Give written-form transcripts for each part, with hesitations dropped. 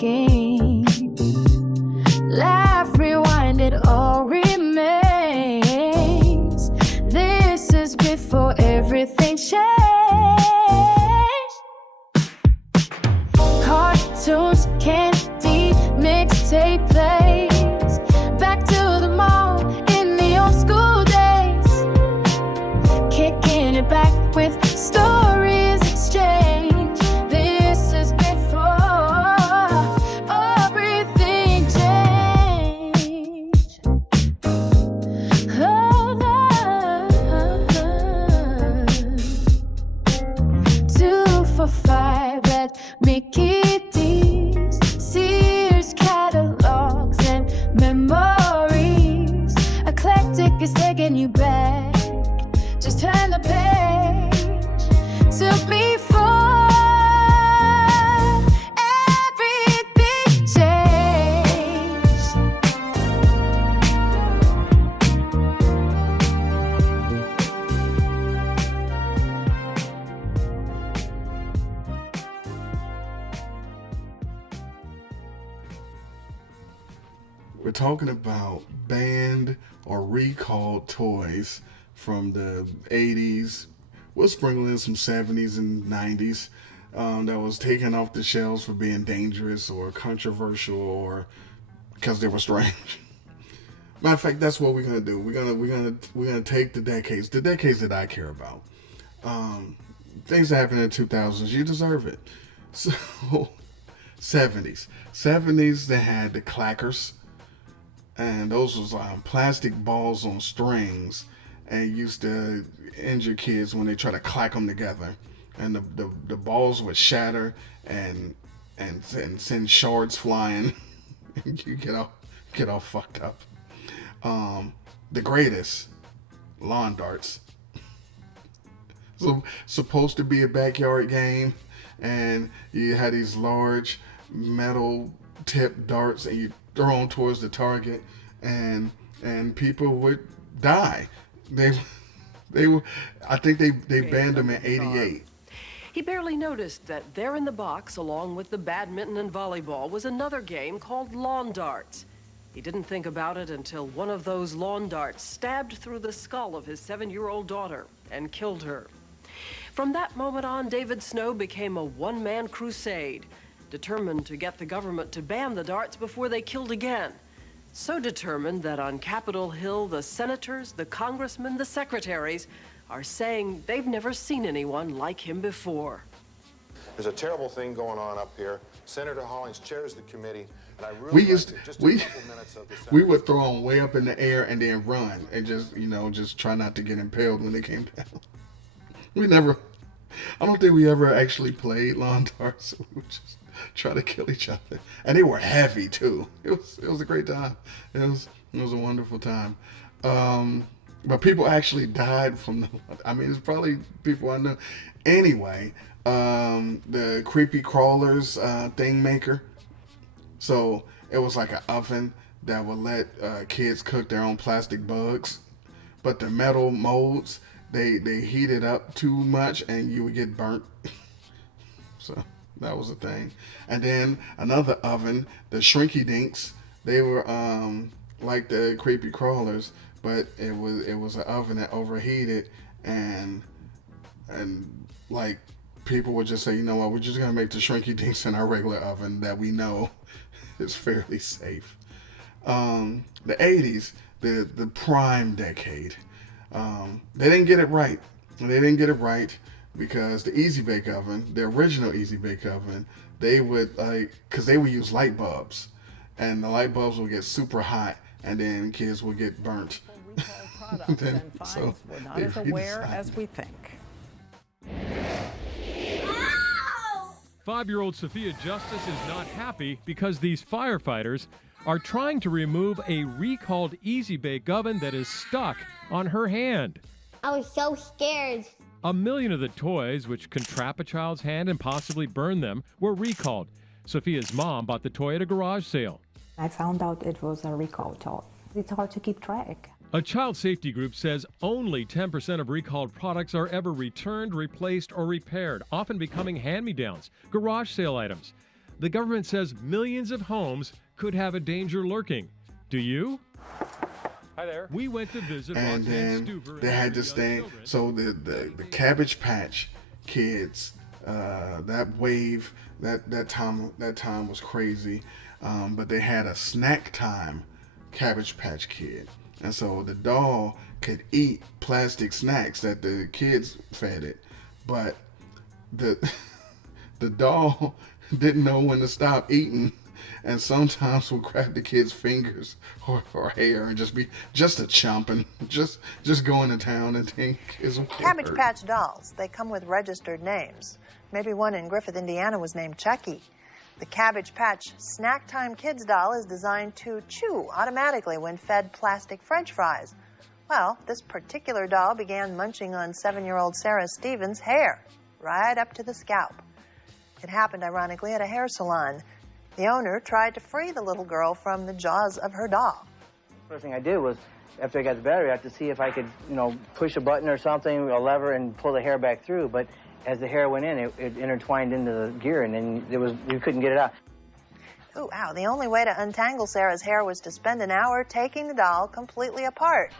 talking. Laugh, rewind, it all remains. This is before everything changed. Cartoons, candy, mixtape plays. Back to the mall in the old school days. Kicking it back with stories exchange. This is before everything changed. Oh, love. 2 for $5 at Mickey D's. Sears catalogs and memories. Eclectic is taking you back. Just turn the page. Took me for everything changed. We're talking about banned or recalled toys from the 80s. We'll sprinkle in some 70s and 90s that was taken off the shelves for being dangerous or controversial or because they were strange. Matter of fact, that's what we're gonna do. We're gonna take the decades that I care about. Things that happened in the 2000s. You deserve it. So 70s, they had the clackers, and those was plastic balls on strings, and used to injure kids when they try to clack them together, and the balls would shatter and send shards flying, and you get all fucked up. The greatest, lawn darts. So supposed to be a backyard game, and you had these large metal tip darts, and you throw them towards the target, and people would die. They were. I think they banned them in '88. He barely noticed that there in the box, along with the badminton and volleyball, was another game called lawn darts. He didn't think about it until one of those lawn darts stabbed through the skull of his 7-year-old daughter and killed her. From that moment on, David Snow became a one-man crusade, determined to get the government to ban the darts before they killed again. So determined that on Capitol Hill, the senators, the congressmen, the secretaries are saying they've never seen anyone like him before. There's a terrible thing going on up here. Senator Hollings chairs the committee, and I really we would throw them way up in the air and then run and just try not to get impaled when they came down. I don't think we ever actually played lawn darts. We would just try to kill each other, and they were heavy too. It was a great time. It was a wonderful time. But people actually died from it's probably people I know. Anyway, the creepy crawlers thing maker. So it was like an oven that would let kids cook their own plastic bugs, but the metal molds, they heated up too much and you would get burnt. So that was a thing. And then another oven, the Shrinky Dinks, they were like the creepy crawlers, but it was an oven that overheated, and like people would just say, you know what, we're just gonna make the Shrinky Dinks in our regular oven that we know is fairly safe. The 80s, the prime decade. They didn't get it right. Because the Easy Bake Oven, the original Easy Bake Oven, they would because they would use light bulbs, and the light bulbs would get super hot, and then kids would get burnt. We're not as aware as we think. 5-year-old Sophia Justice is not happy because these firefighters are trying to remove a recalled Easy Bake Oven that is stuck on her hand. I was so scared. 1 million of the toys, which can trap a child's hand and possibly burn them, were recalled. Sophia's mom bought the toy at a garage sale. I found out it was a recall toy. It's hard to keep track. A child safety group says only 10% of recalled products are ever returned, replaced, or repaired, often becoming hand-me-downs, garage sale items. the government says millions of homes could have a danger lurking. Do you? Hi there. We went to visit And Roxanne then Stuver they and had her this young thing. children. So the Cabbage Patch Kids, that wave, that time was crazy. But they had a snack time Cabbage Patch Kid, and so the doll could eat plastic snacks that the kids fed it, but the doll didn't know when to stop eating, and sometimes would grab the kid's fingers or hair and just a chomping, just going to town, and think kids will get Cabbage hurt. Patch dolls. They come with registered names. Maybe one in Griffith, Indiana was named Chucky. The Cabbage Patch Snack Time Kids doll is designed to chew automatically when fed plastic French fries. Well, this particular doll began munching on 7-year-old Sarah Stevens' hair, right up to the scalp. It happened, ironically, at a hair salon. The owner tried to free the little girl from the jaws of her doll. First thing I did was, after I got the battery out, to see if I could, push a button or something, a lever, and pull the hair back through. But as the hair went in, it intertwined into the gear, and then you couldn't get it out. Ooh, ow. The only way to untangle Sarah's hair was to spend an hour taking the doll completely apart.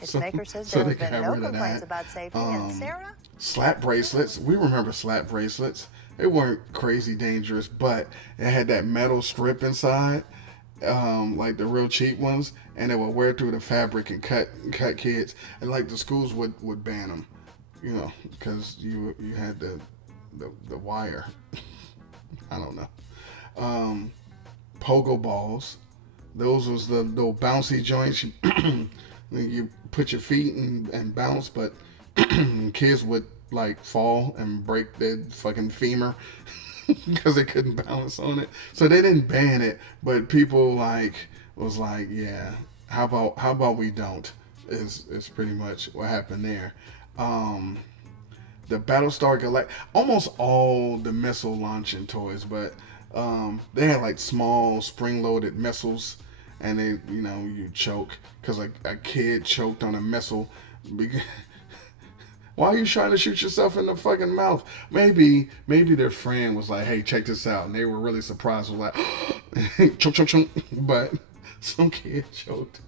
Its maker says there they have been got no rid of complaints that. about safety, and Sarah? Slap bracelets. We remember slap bracelets. They weren't crazy dangerous, but it had that metal strip inside, like the real cheap ones, and it would wear through the fabric and cut kids. And like the schools would ban them, because you had the wire. I don't know. Pogo balls. Those was the little bouncy joints. You put your feet and bounce, but kids would like fall and break their fucking femur because they couldn't balance on it. So they didn't ban it, but people was like, yeah, how about we don't? Is pretty much what happened there. The Battlestar Galactica, almost all the missile launching toys, but they had like small spring-loaded missiles, and they, you choke because a kid choked on a missile. Why are you trying to shoot yourself in the fucking mouth? Maybe their friend was like, hey, check this out, and they were really surprised. Was like, choke, choke, choke. But some kid choked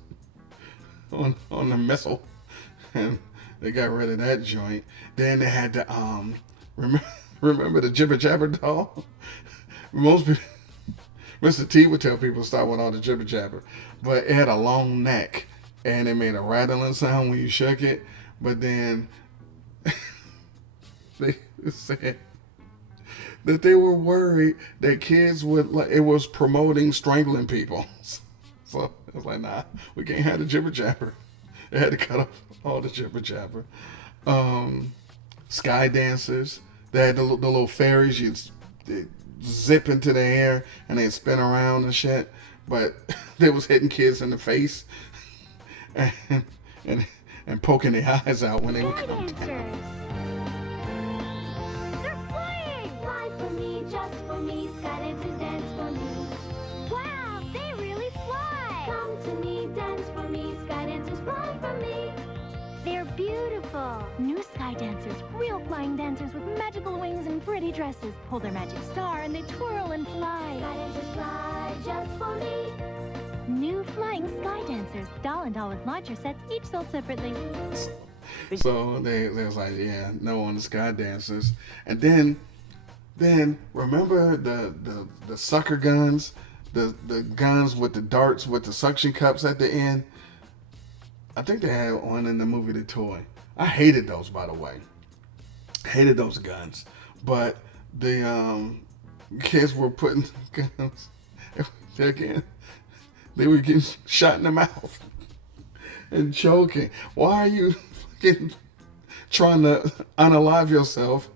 on the missile, and they got rid of that joint. Then they had to remember the Jibber Jabber doll. Most people, Mr. T would tell people to stop with all the Jibber Jabber, but it had a long neck and it made a rattling sound when you shook it. But then they said that they were worried that kids it was promoting strangling people. So it was like, nah, we can't have the Jibber Jabber. They had to cut off all the Jibber Jabber. Sky dancers. They had the little fairies. You'd zip into the air and they'd spin around and shit. But they was hitting kids in the face and poking their eyes out when they would come down. They're flying! Fly for me, just for me, sky dancers dance for me. Wow, they really fly! Come to me, dance for me, sky dancers fly for me. They're beautiful. New sky dancers, real flying dancers with magical wings and pretty dresses, pull their magic star and they twirl and fly. Sky dancers fly just for me. New flying sky dancers, doll and doll with launcher sets, each sold separately. So they was like, yeah, no on the sky dancers. And then remember the sucker guns, the guns with the darts with the suction cups at the end. I think they had one in the movie The Toy. I hated those, by the way. Hated those guns. But the kids were putting guns again. They were getting shot in the mouth and choking. Why are you fucking trying to unalive yourself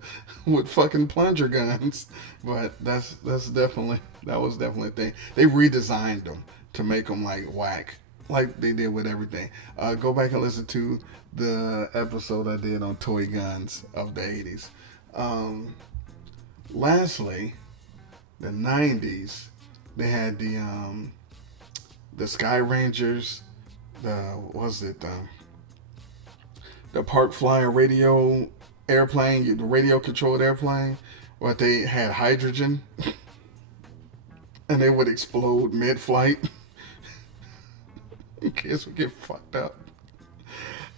with fucking plunger guns? But that was definitely a thing. They redesigned them to make them like whack, like they did with everything. Go back and listen to the episode I did on toy guns of the 80s. Lastly, the 90s, they had the Sky Rangers, the Park Flyer radio airplane, the radio controlled airplane, but they had hydrogen. and they would explode mid-flight. Kids would get fucked up.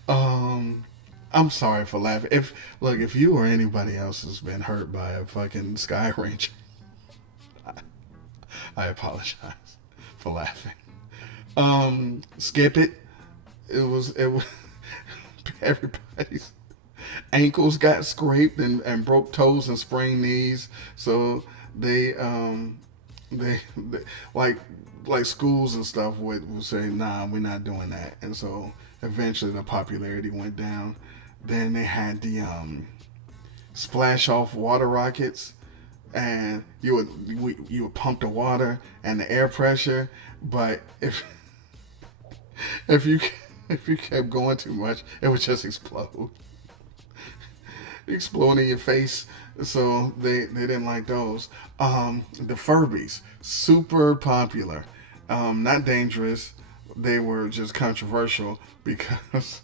I'm sorry for laughing. If you or anybody else has been hurt by a fucking Sky Ranger, I apologize for laughing. Skip it. It was everybody's ankles got scraped and broke toes and sprained knees. So they like schools and stuff would say, nah, we're not doing that. And so eventually the popularity went down. Then they had the splash off water rockets, and you would pump the water and the air pressure, but if you kept going too much, it would just explode in your face. So they didn't like those. The Furbies, super popular, not dangerous. They were just controversial because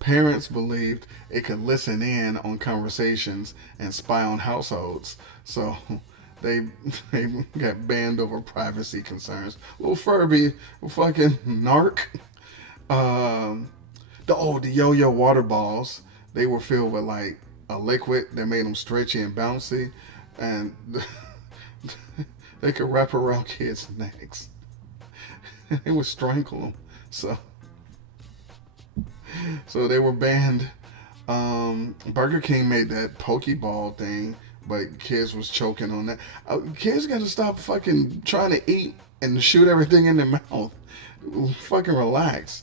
parents believed it could listen in on conversations and spy on households. So they got banned over privacy concerns. Little Furby, fucking narc. The yo-yo water balls, they were filled with like a liquid that made them stretchy and bouncy, and they could wrap around kids' necks. It would strangle them. So they were banned. Burger King made that Pokeball thing, but kids was choking on that. Kids got to stop fucking trying to eat and shoot everything in their mouth. Fucking relax.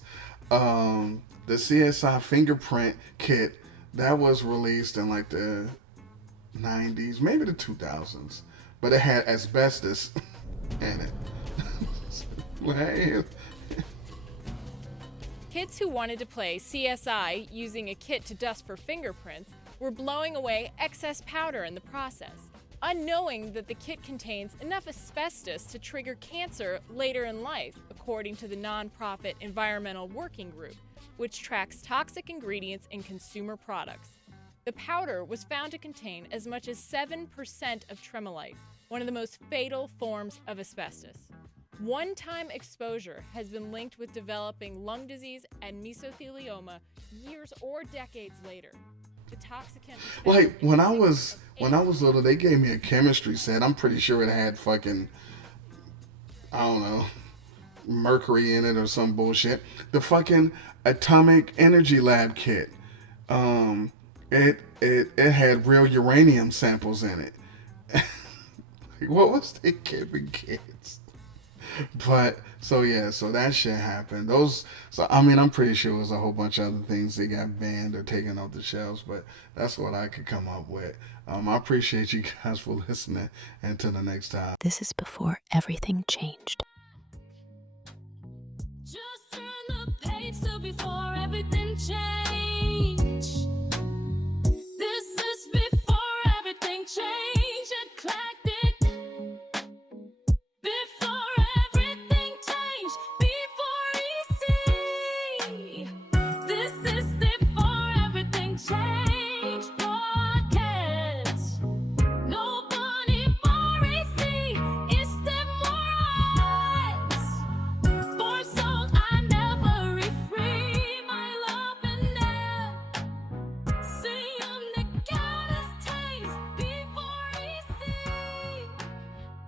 The CSI fingerprint kit, that was released in like the 90s, maybe the 2000s, but it had asbestos in it. Kids who wanted to play CSI using a kit to dust for fingerprints were blowing away excess powder in the process, unknowing that the kit contains enough asbestos to trigger cancer later in life, according to the nonprofit Environmental Working Group, which tracks toxic ingredients in consumer products. The powder was found to contain as much as 7% of tremolite, one of the most fatal forms of asbestos. One-time exposure has been linked with developing lung disease and mesothelioma years or decades later. The toxicant like when I was little, they gave me a chemistry set. I'm pretty sure it had fucking, I don't know, mercury in it or some bullshit. The fucking atomic energy lab kit, it had real uranium samples in it. What was they giving kids? But so that shit happened. I'm pretty sure it was a whole bunch of other things that got banned or taken off the shelves, but that's what I could come up with. I appreciate you guys for listening, and until the next time. This is before everything changed. Just turn the page to before everything changed. This is before everything changed. Eclectic. Before everything changed. Before EC. This is before everything changed. Podcast. Nobody for EC. It's them more eyes. For song I never refrain. My love and now. See on the goddess taste. Before EC.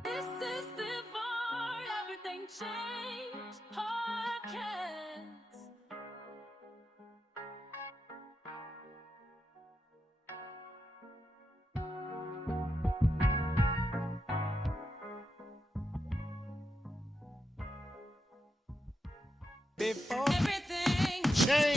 This is before everything changed. Podcast. Before Everything change.